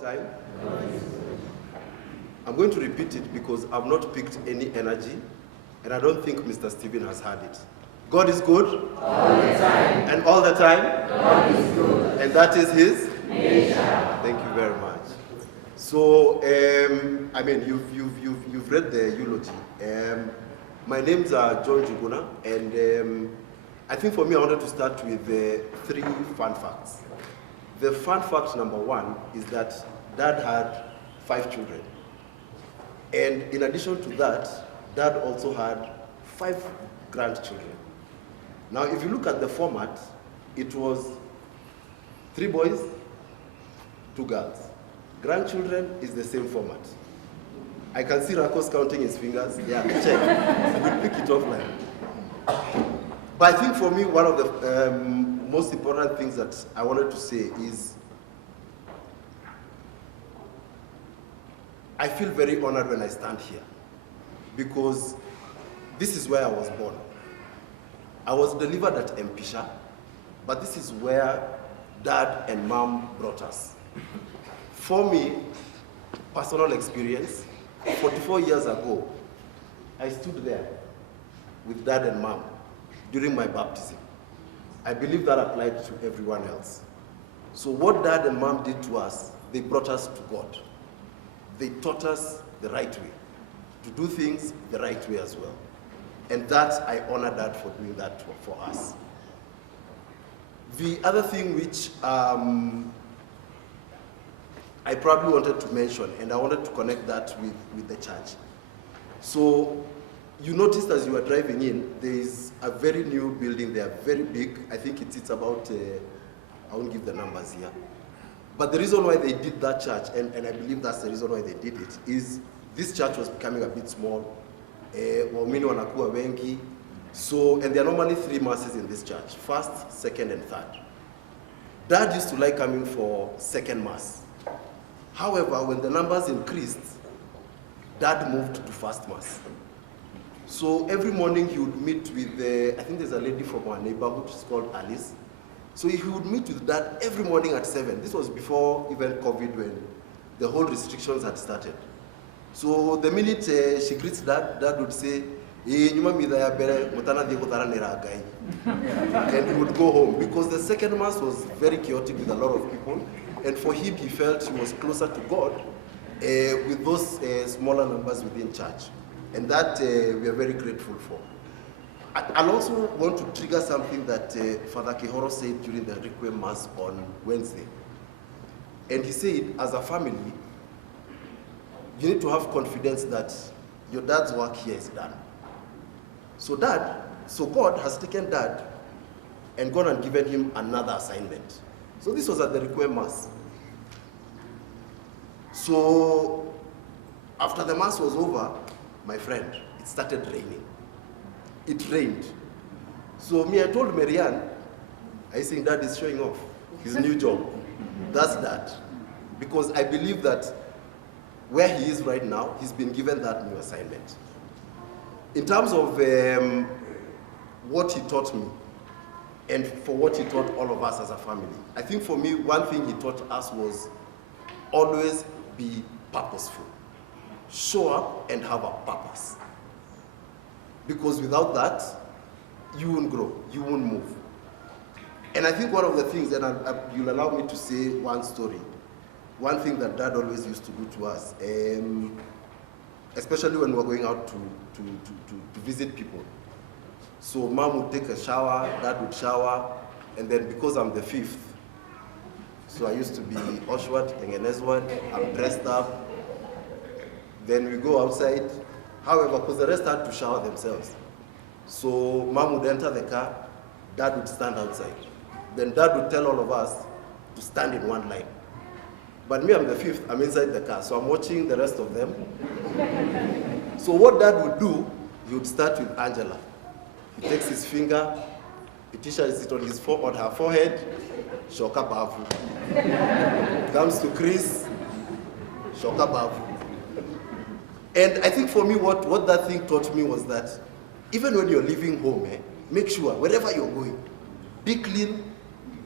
time. I'm going to repeat it because I've not picked any energy, and I don't think Mr. Stephen has had it. God is good. All the time. And all the time. God is good. And that is His nature. Thank you very much. So, I mean, you've read the eulogy. My name's John Juguna, and I think for me, I wanted to start with 3 fun facts. The fun fact number 1 is that Dad had 5 children. And in addition to that, Dad also had 5 grandchildren. Now, if you look at the format, it was 3 boys, 2 girls. Grandchildren is the same format. I can see Rakos counting his fingers. Yeah, check. We'll pick it offline. But I think for me, one of the most important things that I wanted to say is I feel very honored when I stand here because this is where I was born. I was delivered at Mpisha, but this is where Dad and Mom brought us. For me, personal experience, 44 years ago, I stood there with Dad and Mom during my baptism. I believe that applied to everyone else. So what Dad and Mom did to us, they brought us to God. They taught us the right way, to do things the right way as well. And that, I honor Dad for doing that for us. The other thing which I probably wanted to mention, and I wanted to connect that with the church. So you noticed as you were driving in, there is a very new building there, very big. I think it's about, I won't give the numbers here. But the reason why they did that church, and I believe that's the reason why they did it, is this church was becoming a bit small. Waumini wanakuwa wengi. So, and there are normally 3 masses in this church, 1st, 2nd, and 3rd. Dad used to like coming for 2nd mass. However, when the numbers increased, Dad moved to 1st mass. So every morning he would meet with, I think there's a lady from our neighborhood, she's called Alice. So he would meet with Dad every morning at 7. This was before even COVID, when the whole restrictions had started. So the minute she greets Dad, Dad would say, and he would go home because the 2nd mass was very chaotic with a lot of people. And for him, he felt he was closer to God with those smaller numbers within church. And that we are very grateful for. I also want to trigger something that Father Kihoro said during the Requiem Mass on Wednesday. And he said, as a family, you need to have confidence that your dad's work here is done. So God has taken Dad and gone and given him another assignment. So this was at the Requiem Mass. So after the Mass was over, my friend, it started raining. It rained. So I told Marianne, I think Dad is showing off his new job. That's that. Because I believe that where he is right now, he's been given that new assignment. In terms of what he taught me, and for what he taught all of us as a family, I think for me, one thing he taught us was always be purposeful. Show up and have a purpose. Because without that, you won't grow, you won't move. And I think one of the things, and you'll allow me to say one story, one thing that Dad always used to do to us, especially when we were going out to visit people. So Mom would take a shower, Dad would shower, and then because I'm the 5th, so I used to be Oshwat, Tengenezwat, I'm dressed up. Then we go outside. However, because the rest had to shower themselves. So Mom would enter the car, Dad would stand outside. Then Dad would tell all of us to stand in one line. But me, I'm the 5th, I'm inside the car, so I'm watching the rest of them. So what Dad would do, he would start with Angela. He takes his finger, petitions it on her forehead, shoka bavu. Comes to Chris, shoka bavu. And I think for me, what that thing taught me was that even when you're leaving home, make sure wherever you're going, be clean,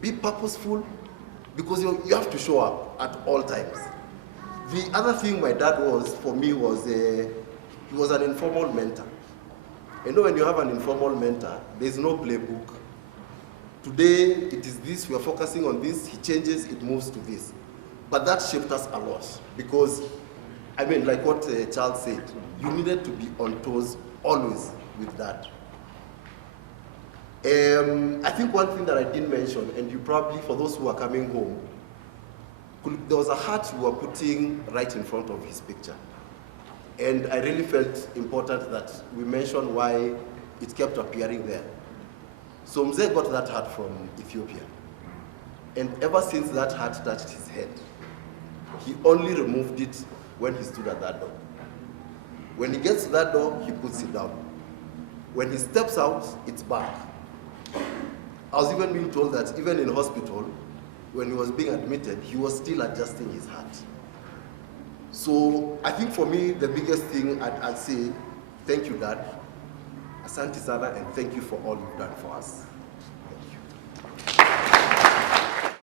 be purposeful, because you have to show up at all times. The other thing my dad was, for me, was he was an informal mentor. You know, when you have an informal mentor, there's no playbook. Today, it is this, we are focusing on this, he changes, it moves to this. But that shaped us a lot because, I mean, like what Charles said, you needed to be on toes always with that. I think one thing that I didn't mention, and you probably, for those who are coming home, there was a heart we were putting right in front of his picture. And I really felt important that we mention why it kept appearing there. So Mzee got that heart from Ethiopia. And ever since that heart touched his head, he only removed it when he stood at that door. When he gets to that door, he puts it down. When he steps out, it's back. I was even being told that even in hospital, when he was being admitted, he was still adjusting his heart. So I think for me, the biggest thing I'd say, thank you, Dad. Asante sana, and thank you for all you've done for us.